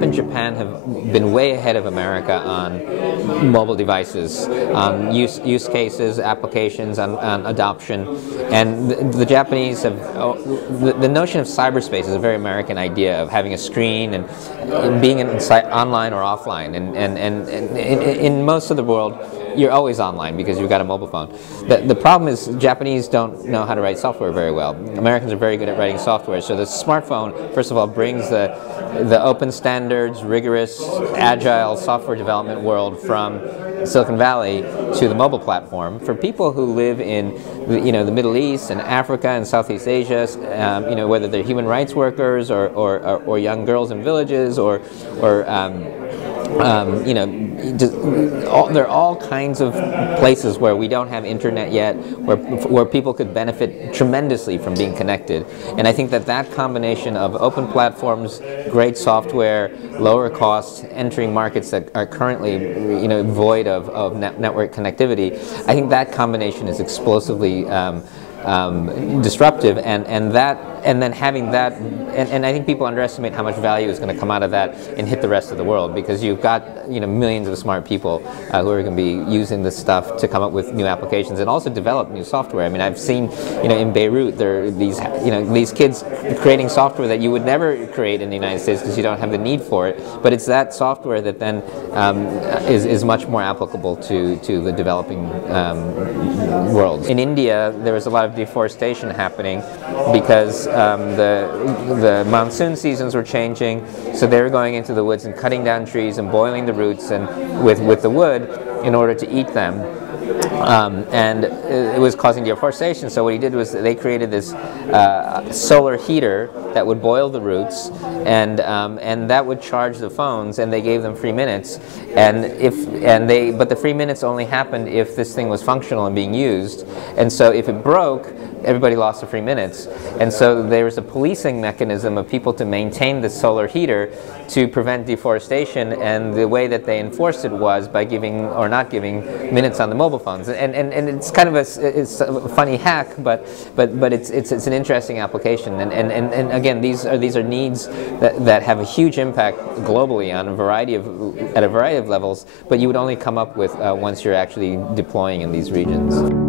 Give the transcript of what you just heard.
Europe and Japan have been way ahead of America on mobile devices, on use cases, applications, on adoption, and the Japanese have, the notion of cyberspace is a very American idea of having a screen and being online or offline, and in most of the world you're always online because you've got a mobile phone. The problem is Japanese don't know how to write software very well. Americans are very good at writing software, so the smartphone, first of all, brings the open standards, rigorous, agile software development world from Silicon Valley to the mobile platform. For people who live in the Middle East and Africa and Southeast Asia, whether they're human rights workers or young girls in villages or there are all kinds of places where we don't have internet yet, where people could benefit tremendously from being connected. And I think that combination of open platforms, great software, lower costs, entering markets that are currently void of network connectivity, I think that combination is explosively disruptive, and then having that, and I think people underestimate how much value is going to come out of that and hit the rest of the world, because you've got millions of smart people who are going to be using this stuff to come up with new applications and also develop new software. I mean, I've seen in Beirut there are these kids creating software that you would never create in the United States because you don't have the need for it, but it's that software that then is much more applicable to the developing world. In India, there was a lot of deforestation happening because the monsoon seasons were changing, so they were going into the woods and cutting down trees and boiling the roots and with the wood in order to eat them. And it was causing deforestation, so what he did was they created this solar heater that would boil the roots, and that would charge the phones, and they gave them free minutes, but the free minutes only happened if this thing was functional and being used, and so if it broke, everybody lost the free minutes. And so there was a policing mechanism of people to maintain the solar heater to prevent deforestation, and the way that they enforced it was by giving or not giving minutes on the mobile phones. And it's kind of a funny hack, but it's an interesting application. And again, these are needs that have a huge impact globally on at a variety of levels, but you would only come up with once you're actually deploying in these regions.